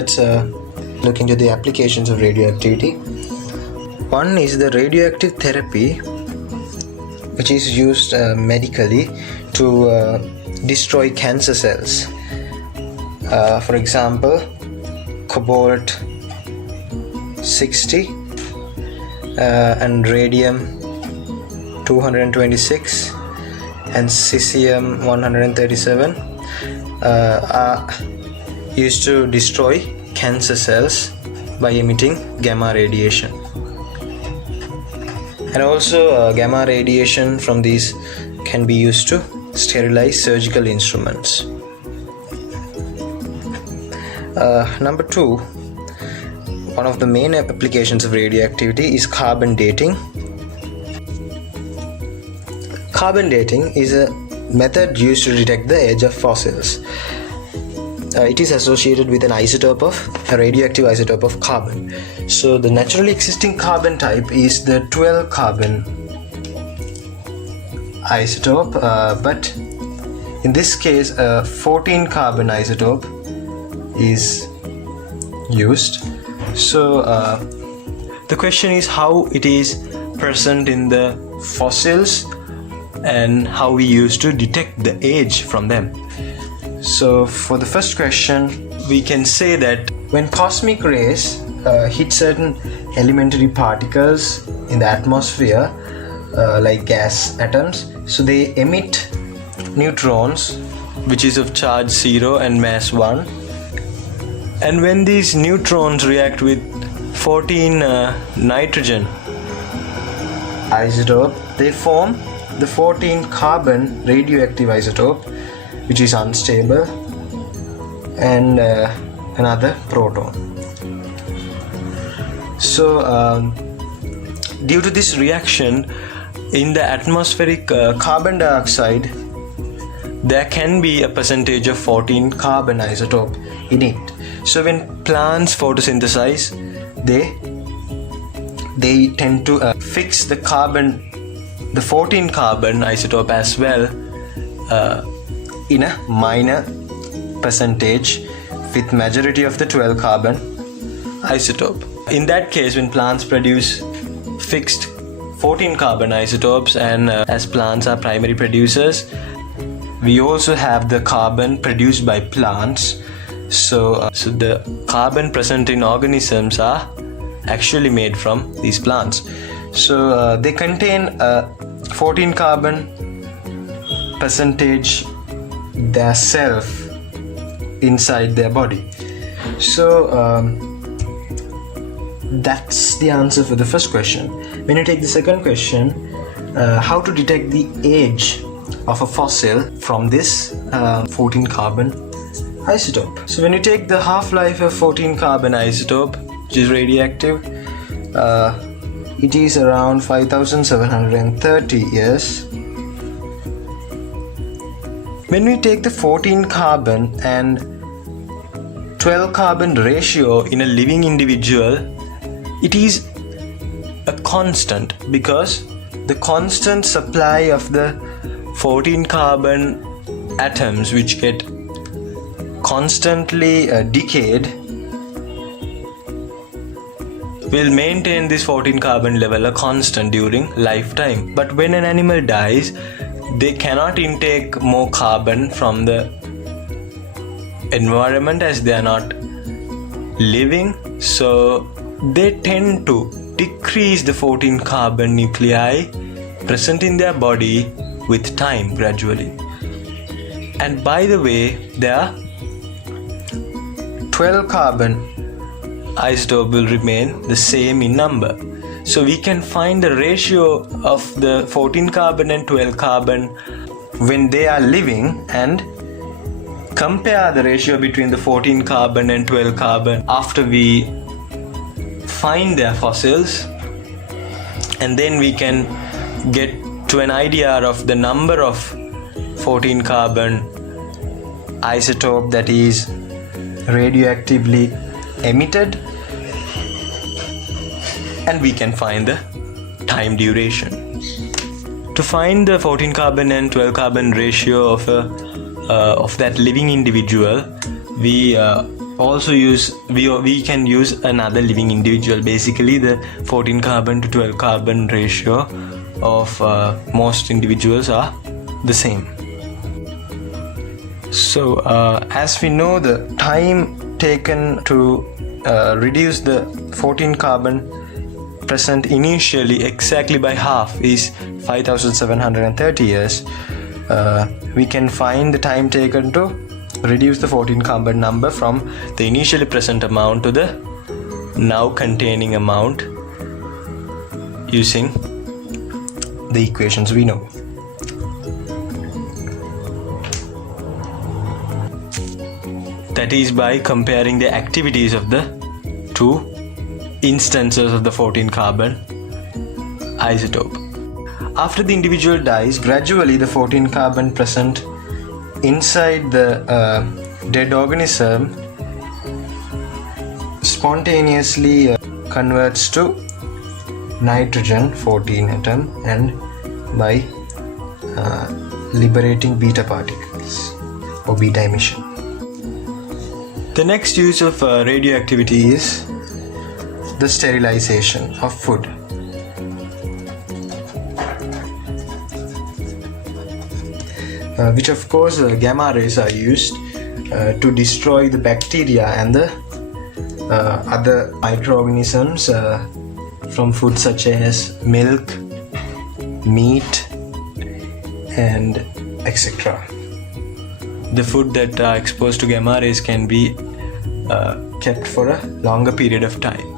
let's look into the applications of radioactivity. One is the radioactive therapy, which is used medically to destroy cancer cells. For example, cobalt 60 and radium 226 and cesium 137 are used to destroy cancer cells by emitting gamma radiation. And also gamma radiation from these can be used to sterilize surgical instruments. Number two, one of the main applications of radioactivity is carbon dating. Carbon dating is a method used to detect the age of fossils. It is associated with an isotope of a radioactive isotope of carbon. So the naturally existing carbon type is the 12 carbon isotope, but in this case a 14 carbon isotope is used. So the question is how it is present in the fossils and how we used to detect the age from them. So for the first question, we can say that when cosmic rays hit certain elementary particles in the atmosphere, like gas atoms, so they emit neutrons, which is of charge 0 and mass 1. And when these neutrons react with 14 nitrogen isotope, they form the 14 carbon radioactive isotope, which is unstable, and another proton. So due to this reaction in the atmospheric carbon dioxide, there can be a percentage of 14 carbon isotope in it. So when plants photosynthesize, they tend to fix the 14 carbon isotope as well in a minor percentage with majority of the 12 carbon isotope. In that case, when plants produce fixed 14 carbon isotopes, and as plants are primary producers, we also have the carbon produced by plants. So the carbon present in organisms are actually made from these plants. So they contain 14 carbon percentage their self inside their body. So that's the answer for the first question. When you take the second question, how to detect the age of a fossil from this 14 carbon isotope. So when you take the half-life of 14 carbon isotope, which is radioactive, it is around 5730 years. When we take the 14 carbon and 12 carbon ratio in a living individual, it is a constant, because the constant supply of the 14 carbon atoms which get constantly decayed will maintain this 14 carbon level a constant during lifetime. But when an animal dies, they cannot intake more carbon from the environment as they are not living, so they tend to decrease the 14 carbon nuclei present in their body with time gradually. And by the way, their 12 carbon isotope will remain the same in number. So we can find the ratio of the 14 carbon and 12 carbon when they are living and compare the ratio between the 14 carbon and 12 carbon after we find their fossils, and then we can get to an idea of the number of 14 carbon isotope that is radioactively emitted, and we can find the time duration. To find the 14 carbon and 12 carbon ratio of that living individual, we also use we can use another living individual. Basically, the 14 carbon to 12 carbon ratio of most individuals are the same. So as we know, the time taken to reduce the 14 carbon present initially exactly by half is 5730 years. We can find the time taken to reduce the 14 carbon number from the initially present amount to the now containing amount using the equations we know. That is by comparing the activities of the two instances of the 14 carbon isotope. After the individual dies, gradually the 14 carbon present inside the dead organism spontaneously converts to nitrogen 14 atom and by liberating beta particles or beta emission. The next use of radioactivity is the sterilization of food. Which of course gamma rays are used to destroy the bacteria and the other microorganisms from food such as milk, meat and etc. The food that are exposed to gamma rays can be kept for a longer period of time.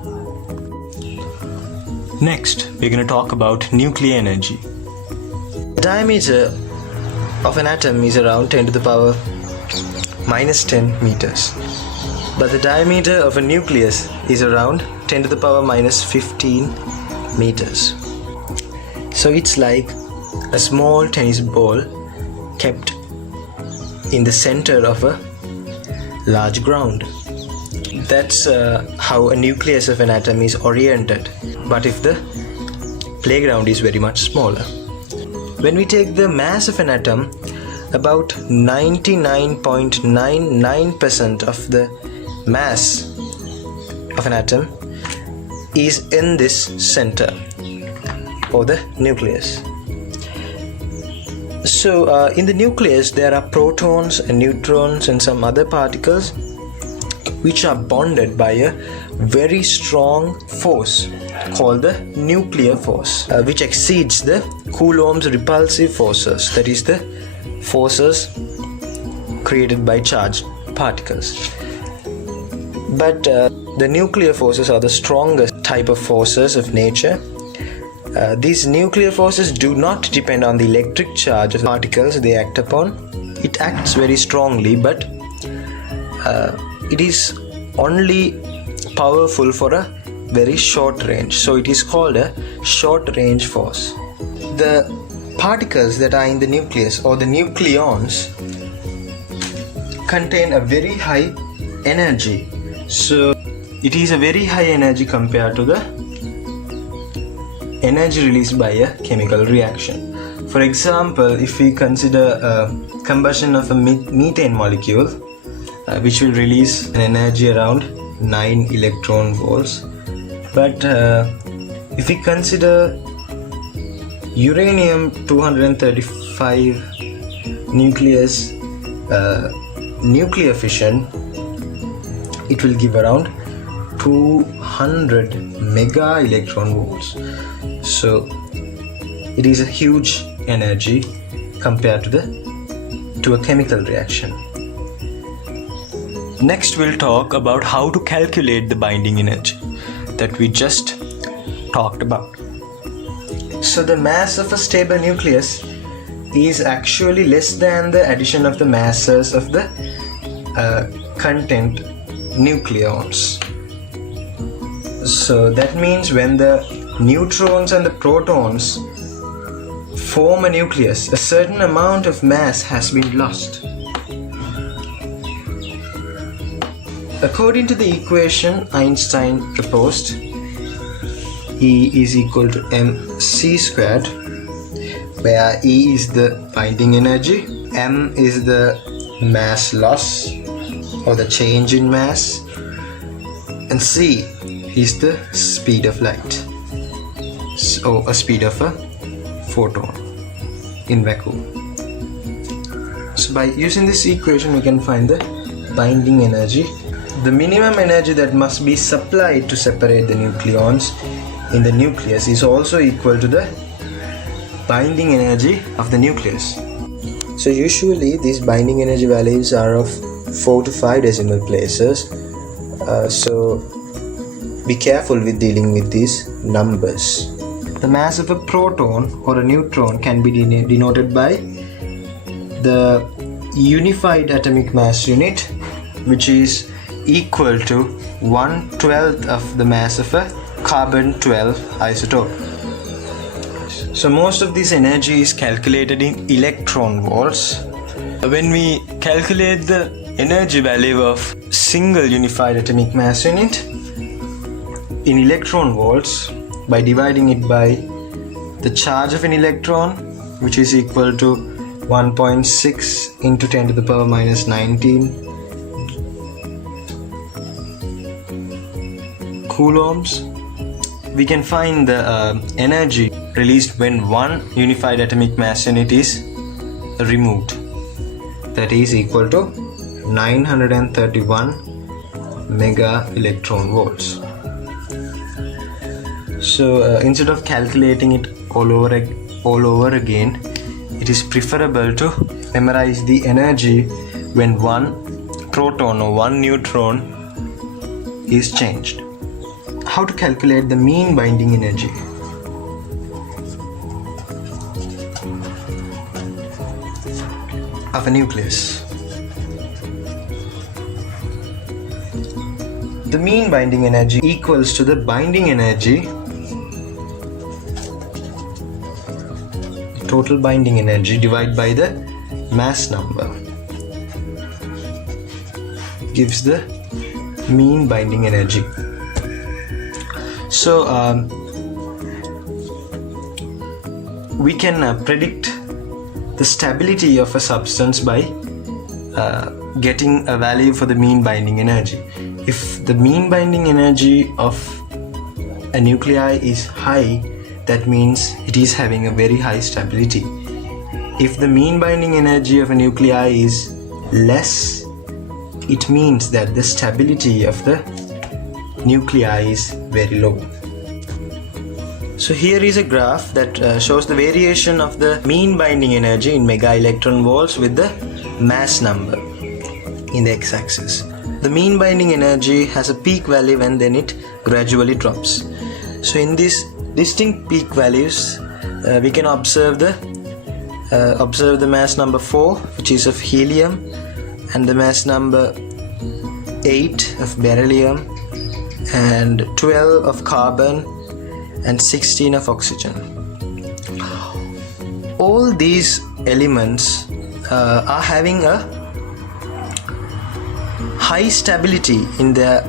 Next, we're going to talk about nuclear energy. The diameter of an atom is around 10 to the power minus 10 meters. But the diameter of a nucleus is around 10 to the power minus 15 meters. So it's like a small tennis ball kept in the center of a large ground. That's how a nucleus of an atom is oriented. But if the playground is very much smaller. When we take the mass of an atom, about 99.99% of the mass of an atom is in this center or the nucleus. So in the nucleus there are protons and neutrons and some other particles which are bonded by a very strong force called the nuclear force, which exceeds the Coulomb's repulsive forces, that is the forces created by charged particles. But the nuclear forces are the strongest type of forces of nature. These nuclear forces do not depend on the electric charge of the particles they act upon. It acts very strongly, but it is only powerful for a very short range. So it is called a short range force. The particles that are in the nucleus or the nucleons contain a very high energy. So it is a very high energy compared to the energy released by a chemical reaction. For example, if we consider combustion of a methane molecule, which will release an energy around 9 electron volts. But if we consider uranium-235 nucleus nuclear fission, it will give around 200 mega electron volts. So it is a huge energy compared to a chemical reaction. Next we'll talk about how to calculate the binding energy that we just talked about. So the mass of a stable nucleus is actually less than the addition of the masses of the content nucleons. So that means when the neutrons and the protons form a nucleus, a certain amount of mass has been lost. According to the equation Einstein proposed, E is equal to mc squared, where E is the binding energy, m is the mass loss, or the change in mass, and c is the speed of light, so a speed of a photon in vacuum. So by using this equation we can find the binding energy. The minimum energy that must be supplied to separate the nucleons in the nucleus is also equal to the binding energy of the nucleus. So usually these binding energy values are of 4 to 5 decimal places, so be careful with dealing with these numbers. The mass of a proton or a neutron can be denoted by the unified atomic mass unit, which is equal to 1/12 of the mass of a carbon-12 isotope. So most of this energy is calculated in electron volts. When we calculate the energy value of single unified atomic mass unit in electron volts by dividing it by the charge of an electron, which is equal to 1.6 into 10 to the power minus 19 coulombs, we can find the energy released when one unified atomic mass unit is removed. That is equal to 931 mega electron volts. So instead of calculating it all over again, it is preferable to memorize the energy when one proton or one neutron is changed. How to calculate the mean binding energy? Of a nucleus. The mean binding energy equals to the binding energy, total binding energy, divided by the mass number, gives the mean binding energy. So we can predict the stability of a substance by getting a value for the mean binding energy. If the mean binding energy of a nuclei is high, that means it is having a very high stability. If the mean binding energy of a nuclei is less, it means that the stability of the nuclei is very low. So here is a graph that shows the variation of the mean binding energy in mega electron volts with the mass number in the x-axis. The mean binding energy has a peak value and then it gradually drops. So in these distinct peak values, we can observe the mass number 4, which is of helium, and the mass number 8 of beryllium, and 12 of carbon, and 16 of oxygen. All these elements are having a high stability in their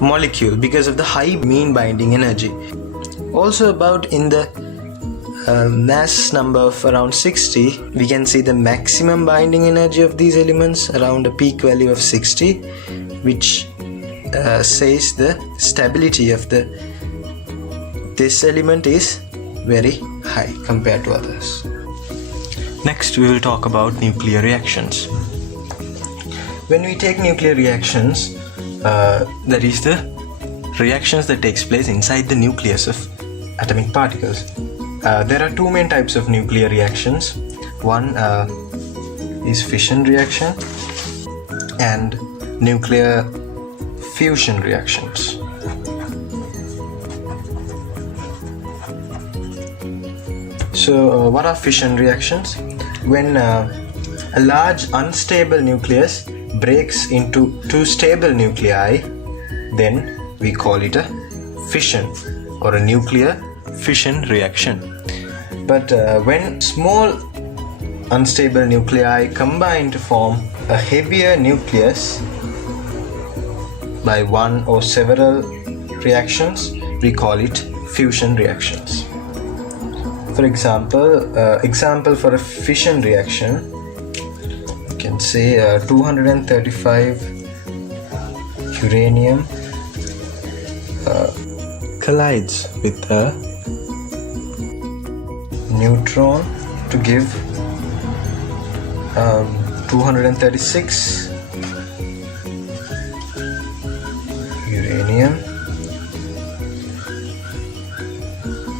molecule because of the high mean binding energy. Also about in the mass number of around 60, we can see the maximum binding energy of these elements around a peak value of 60, which says the stability of this element is very high compared to others. Next we will talk about nuclear reactions. When we take nuclear reactions, that is the reactions that takes place inside the nucleus of atomic particles. There are two main types of nuclear reactions. One is fission reaction and nuclear fusion reactions. So what are fission reactions? When a large unstable nucleus breaks into two stable nuclei, then we call it a fission or a nuclear fission reaction. But when small unstable nuclei combine to form a heavier nucleus by one or several reactions, we call it fusion reactions. For example for a fission reaction, you can say 235 uranium collides with a neutron to give 236 uranium.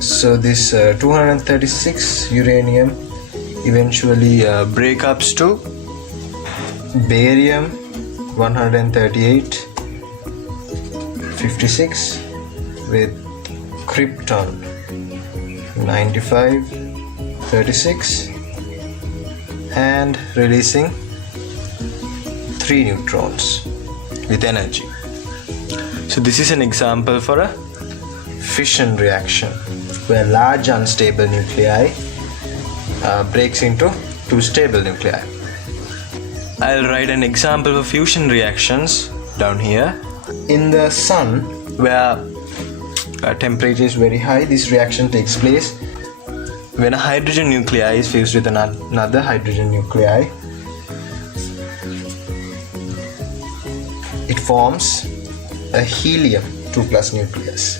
So this 236 uranium eventually breakups to barium 138 56 with krypton 95 36 and releasing 3 neutrons with energy. So this is an example for a fission reaction where large unstable nuclei breaks into 2 stable nuclei. I'll write an example of fusion reactions down here. In the sun, where temperature is very high, this reaction takes place when a hydrogen nuclei is fused with another hydrogen nuclei. It forms a helium 2+ nucleus.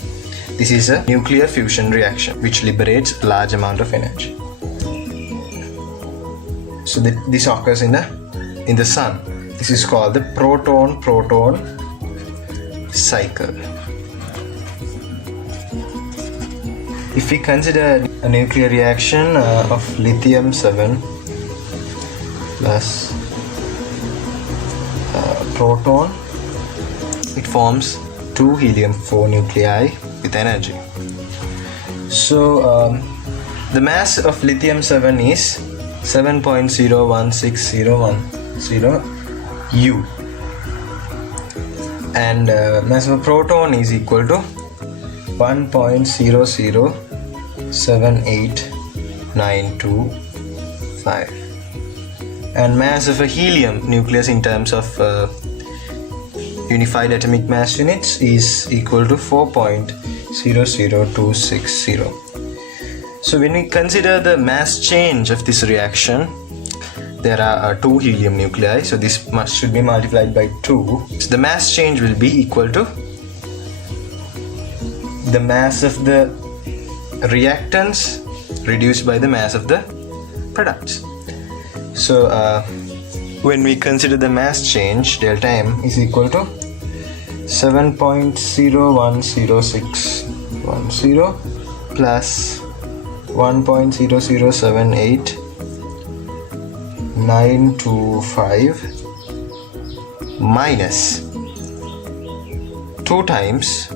This is a nuclear fusion reaction which liberates a large amount of energy. So this occurs in the sun. This is called the proton-proton cycle. If we consider a nuclear reaction of lithium-7 plus proton, it forms 2 helium-4 nuclei with energy. So the mass of lithium-7 is 7.01610 U, and mass of proton is equal to 1.0078925, and mass of a helium nucleus in terms of unified atomic mass units is equal to 4.00260. So when we consider the mass change of this reaction, there are 2 helium nuclei, so this should be multiplied by 2. So the mass change will be equal to the mass of the reactants reduced by the mass of the products. So when we consider the mass change, delta M is equal to 7.010610 plus 1.0078925 minus 2 times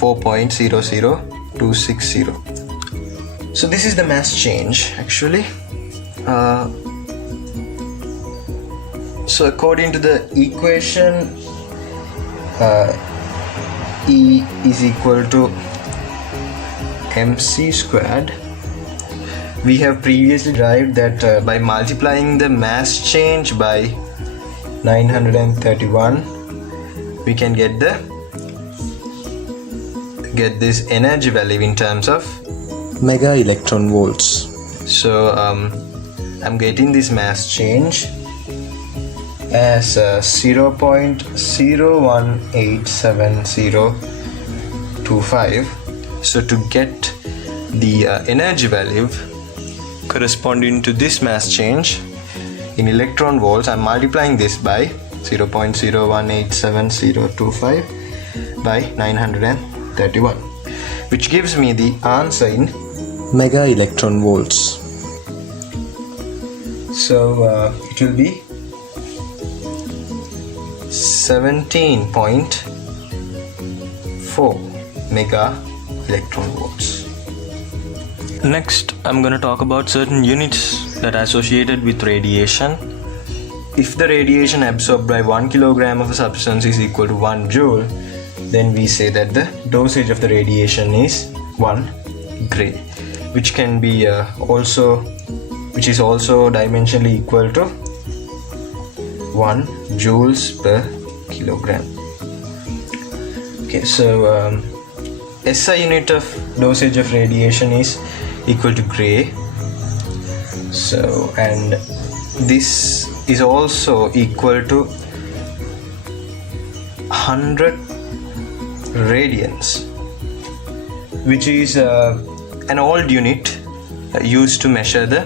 4.00260. So this is the mass change actually. So according to the equation, E is equal to mc squared. We have previously derived that by multiplying the mass change by 931, we can get this energy value in terms of mega electron volts. So I'm getting this mass change as 0.018725. So to get the energy value corresponding to this mass change in electron volts, I'm multiplying this by 0.018725 by 931, which gives me the answer in mega electron volts. So it will be 17.4 mega electron volts. Next, I'm going to talk about certain units that are associated with radiation. If the radiation absorbed by 1 kilogram of a substance is equal to 1 joule, then we say that the dosage of the radiation is 1 gray, which can be which is also dimensionally equal to 1 joules per kilogram. Okay, so SI unit of dosage of radiation is equal to gray. So, and this is also equal to 100 radians, which is an old unit used to measure the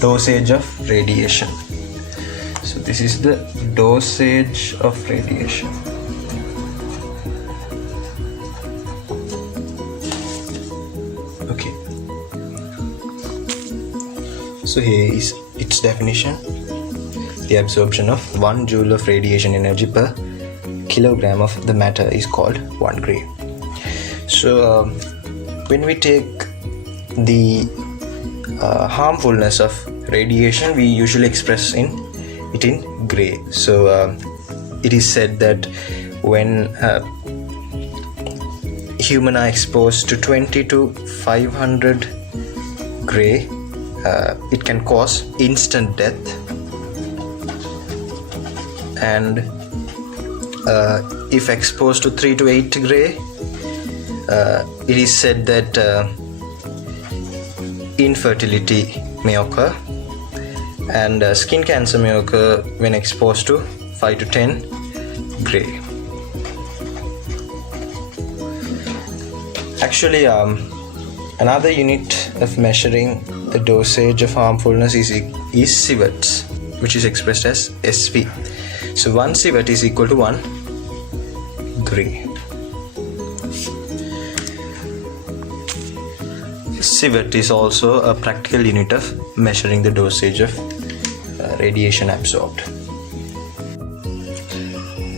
dosage of radiation. So this is the dosage of radiation. Okay, so here is its definition. The absorption of 1 joule of radiation energy per kilogram of the matter is called 1 gray. So when we take the harmfulness of radiation, we usually express it in gray. So it is said that when human are exposed to 20 to 500 gray, it can cause instant death, and if exposed to 3 to 8 gray, it is said that infertility may occur, and skin cancer may occur when exposed to 5 to 10 gray. Actually, another unit of measuring the dosage of harmfulness is sieverts, which is expressed as SV. So 1 sievert is equal to 1 gray. Sievert is also a practical unit of measuring the dosage of radiation absorbed.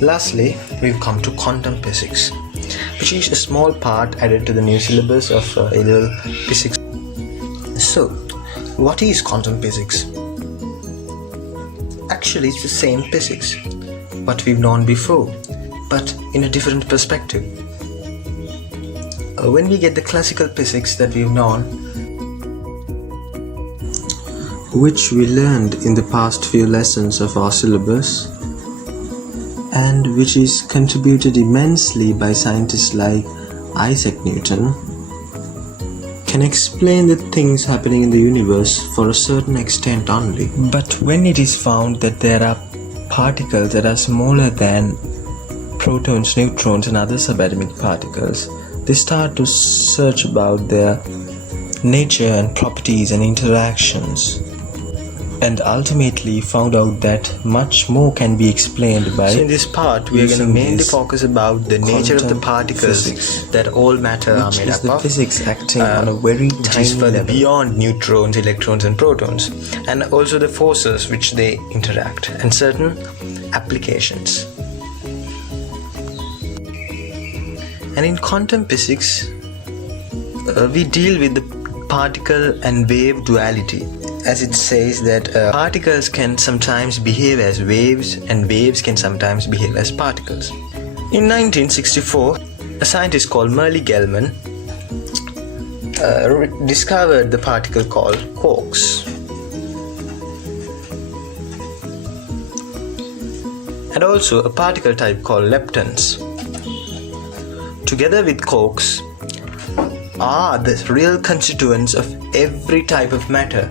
Lastly, we've come to quantum physics, which is a small part added to the new syllabus of A-level physics. So, what is quantum physics? Actually, it's the same physics, what we've known before, but in a different perspective. When we get the classical physics that we've known, which we learned in the past few lessons of our syllabus, and which is contributed immensely by scientists like Isaac Newton, can explain the things happening in the universe for a certain extent only. But when it is found that there are particles that are smaller than protons, neutrons and other subatomic particles, they start to search about their nature and properties and interactions, and ultimately found out that much more can be explained by. So in this part we are going to mainly focus about the nature of the particles that all matter are made up of, physics acting on a very tiny level beyond neutrons, electrons and protons, and also the forces which they interact and certain applications. And in quantum physics, we deal with the particle and wave duality, as it says that particles can sometimes behave as waves and waves can sometimes behave as particles. In 1964, a scientist called Merle-Gell-Mann discovered the particle called quarks. And also a particle type called leptons. Together with quarks are the real constituents of every type of matter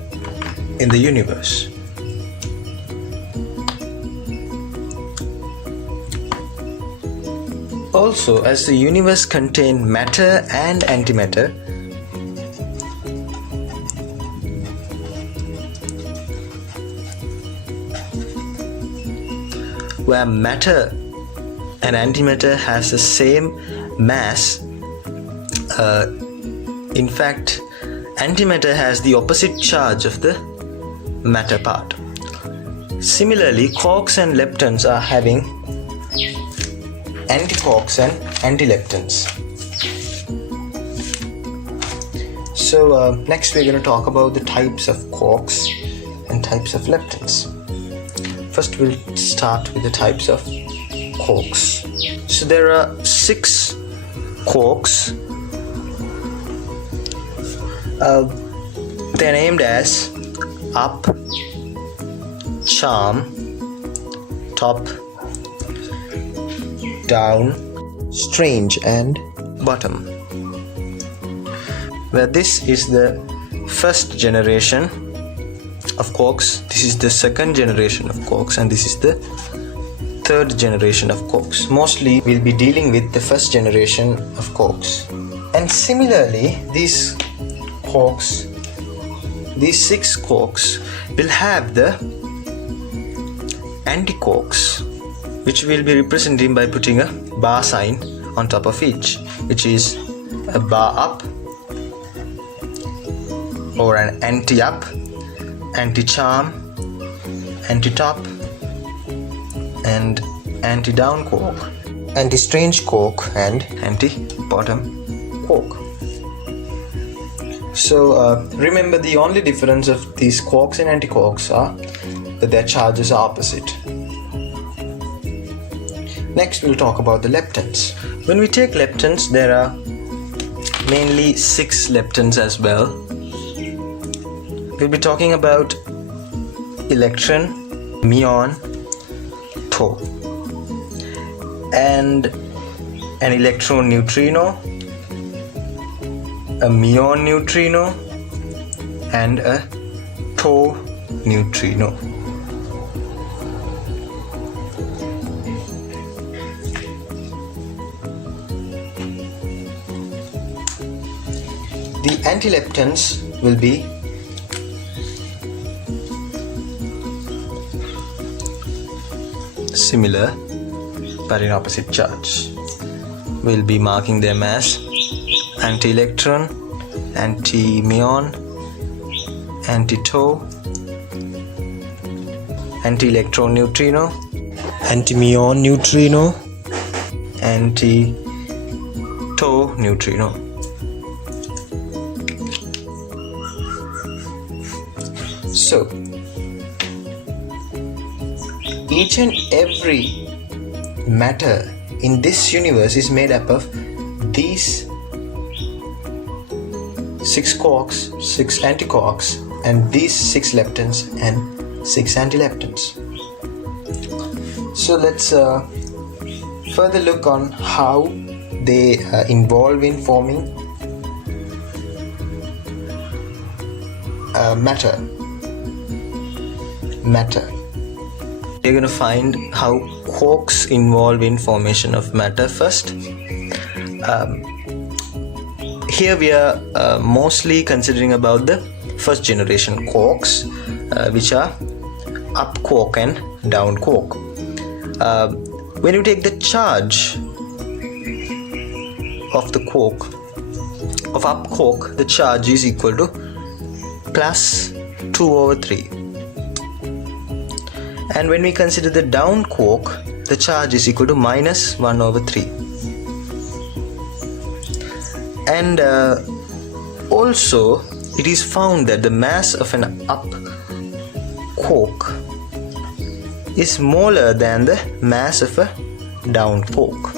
in the universe. Also, as the universe contains matter and antimatter, where matter and antimatter has the same mass, in fact antimatter has the opposite charge of the matter part. Similarly, quarks and leptons are having antiquarks and antileptons. So next we're going to talk about the types of quarks and types of leptons. First we'll start with the types of quarks. So there are 6 quarks. They're named as up, charm, top, down, strange and bottom. Where this is the first generation of quarks, this is the second generation of quarks, and this is the third generation of quarks. Mostly we'll be dealing with the first generation of quarks. And similarly, these quarks, these 6 quarks will have the anti-quarks, which will be represented by putting a bar sign on top of each, which is a bar up or an anti-up, anti-charm, anti-top, and anti-down quark, anti-strange quark, and anti-bottom quark. So remember, the only difference of these quarks and anti-quarks are that their charges are opposite. Next, we'll talk about the leptons. When we take leptons, there are mainly 6 leptons as well. We'll be talking about electron, muon, tau, and an electron neutrino, a muon neutrino, and a tau neutrino. The antileptons will be similar but in opposite charge. We'll be marking them as anti-electron, anti-muon, anti-tau, anti-electron neutrino, anti-muon neutrino, anti-tau neutrino. So, each and every matter in this universe is made up of these 6 quarks, 6 antiquarks, and these 6 leptons and 6 antileptons. So let's further look on how they involve in forming matter. We're going to find how quarks involve in formation of matter first. Here we are mostly considering about the first generation quarks, which are up quark and down quark. When you take the charge of the quark, of up quark, the charge is equal to plus 2/3. And when we consider the down quark, the charge is equal to minus 1/3. And also it is found that the mass of an up quark is smaller than the mass of a down quark.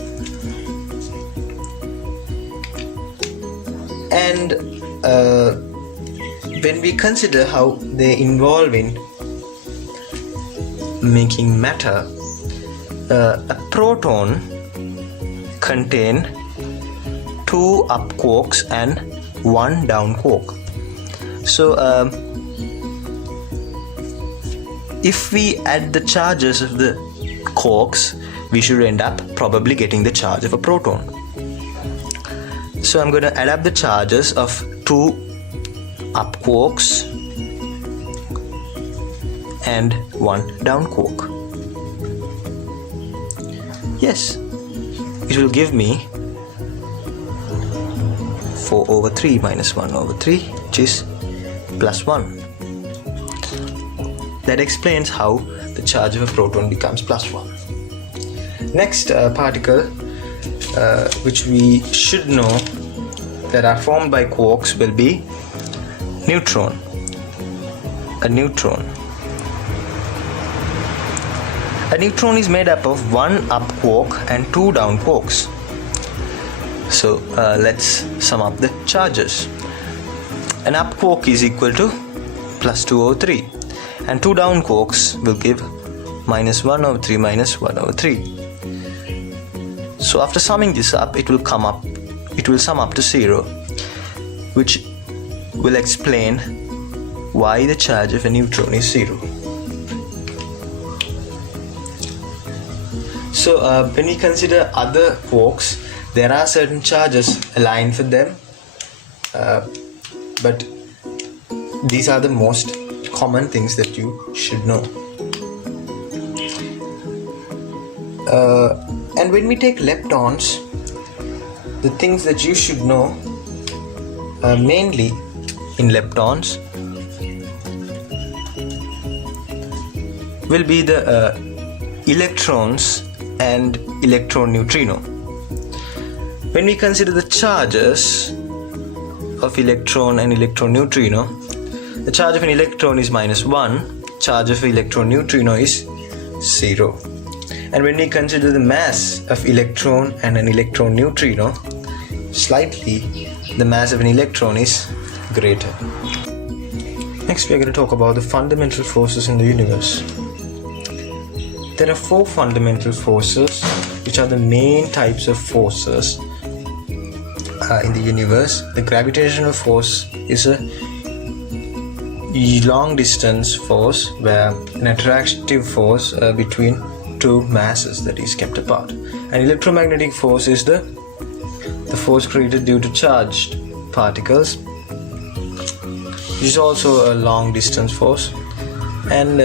And when we consider how they involve in making matter, a proton contain 2 up quarks and 1 down quark. So if we add the charges of the quarks, we should end up probably getting the charge of a proton. So I'm going to add up the charges of 2 up quarks and 1 down quark. Yes, it will give me 4/3 minus 1/3, which is plus 1. That explains how the charge of a proton becomes plus 1. Next particle which we should know that are formed by quarks will be neutron. A neutron is made up of 1 up quark and 2 down quarks. So let's sum up the charges. An up quark is equal to plus 2/3, and 2 down quarks will give minus 1/3 minus 1/3. So after summing this up, it will sum up to 0, which will explain why the charge of a neutron is 0. So when we consider other quarks, there are certain charges aligned for them, but these are the most common things that you should know. And when we take leptons, the things that you should know mainly in leptons will be the electrons and electron neutrino. When we consider the charges of electron and electron neutrino, the charge of an electron is -1, charge of electron neutrino is 0. And when we consider the mass of electron and an electron neutrino, slightly the mass of an electron is greater. Next we are going to talk about the fundamental forces in the universe. There are 4 fundamental forces which are the main types of forces in the universe. The gravitational force is a long distance force, where an attractive force between two masses that is kept apart. An electromagnetic force is the force created due to charged particles, which is also a long distance force. And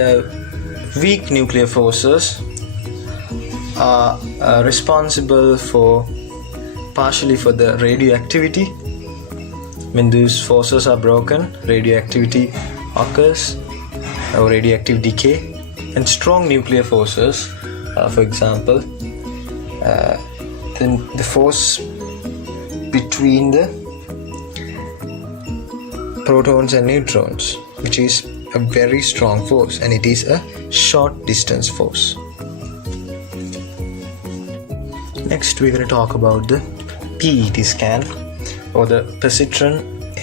weak nuclear forces are responsible partially for the radioactivity. When these forces are broken, radioactivity occurs, or radioactive decay. And strong nuclear forces, for example, the force between the protons and neutrons, which is a very strong force, and it is a short distance force. Next we're going to talk about the PET scan, or the positron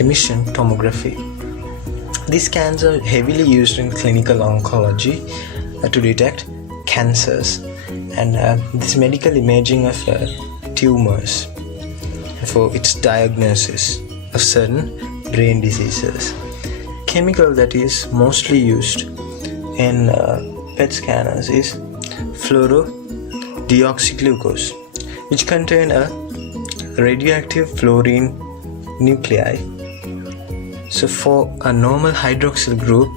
emission tomography. These scans are heavily used in clinical oncology to detect cancers, and this medical imaging of tumors for its diagnosis of certain brain diseases. Chemical that is mostly used in PET scanners is fluorodeoxyglucose, which contain a radioactive fluorine nuclei. So for a normal hydroxyl group,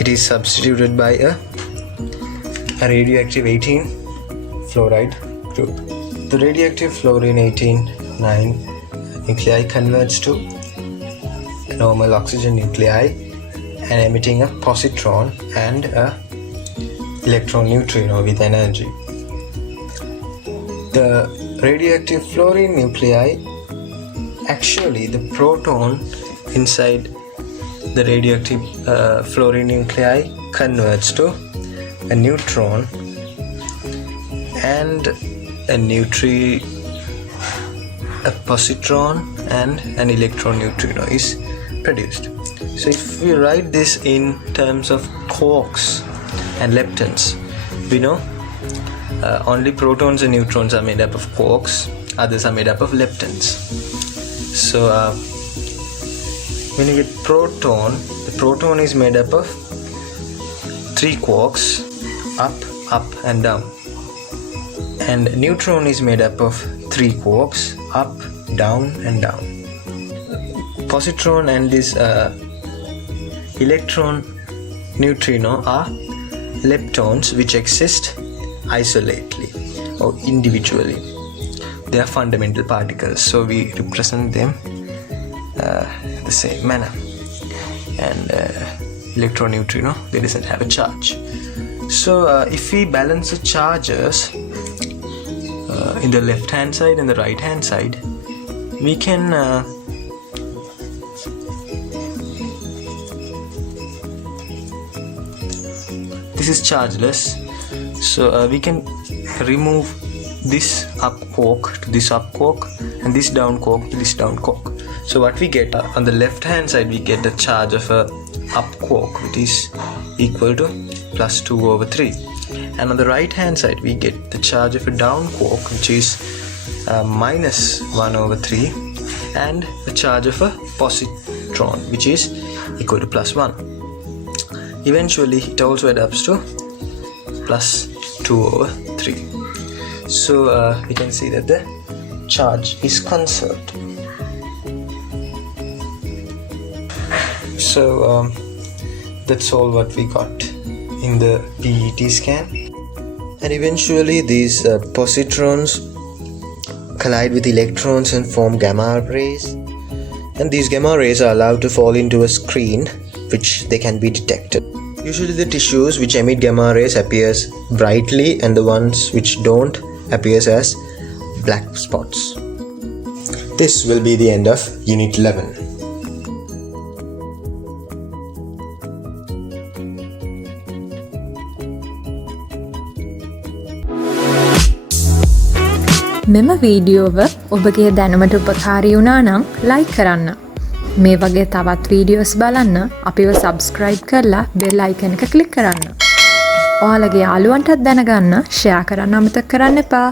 it is substituted by a radioactive 18 fluoride group. The radioactive fluorine 18-9 nuclei converts to a normal oxygen nuclei and emitting a positron and a electron neutrino with energy. The radioactive fluorine nuclei, actually the proton inside the radioactive fluorine nuclei converts to a neutron, and a positron and an electron neutrino is produced. So if we write this in terms of quarks and leptons, we know only protons and neutrons are made up of quarks, others are made up of leptons. So when you get proton, the proton is made up of 3 quarks, up, up and down. And neutron is made up of 3 quarks, up, down and down. Positron and this electron neutrino are leptons which exist isolately or individually. They are fundamental particles, so we represent them the same manner. And electron neutrino, they doesn't have a charge. So if we balance the charges in the left hand side and the right hand side, we can this is chargeless, so we can remove this up quark to this up quark and this down quark to this down quark. So what we get on the left hand side, we get the charge of a up quark, which is equal to +2/3, and on the right hand side we get the charge of a down quark, which is -1/3, and the charge of a positron, which is equal to +1. Eventually it also adapts to +2/3. 2/3. So we can see that the charge is conserved. So that's all what we got in the PET scan. And eventually these positrons collide with electrons and form gamma rays, and these gamma rays are allowed to fall into a screen which they can be detected. Usually the tissues which emit gamma rays appears brightly, and the ones which don't appears as black spots. This will be the end of Unit 11. මෙම වීඩියෝව ඔබගේ දැනුමට උපකාරී වුණා නම් like කරන්න. මේ වගේ තවත් videos බලන්න අපිව සබ්ස්ක්‍රයිබ් කරලා බෙල් අයිකන් එක ක්ලික් කරන්න. ඔයාලගේ යාළුවන්ටත් දැනගන්න ෂෙයා කරන්න අමතක කරන්න එපා.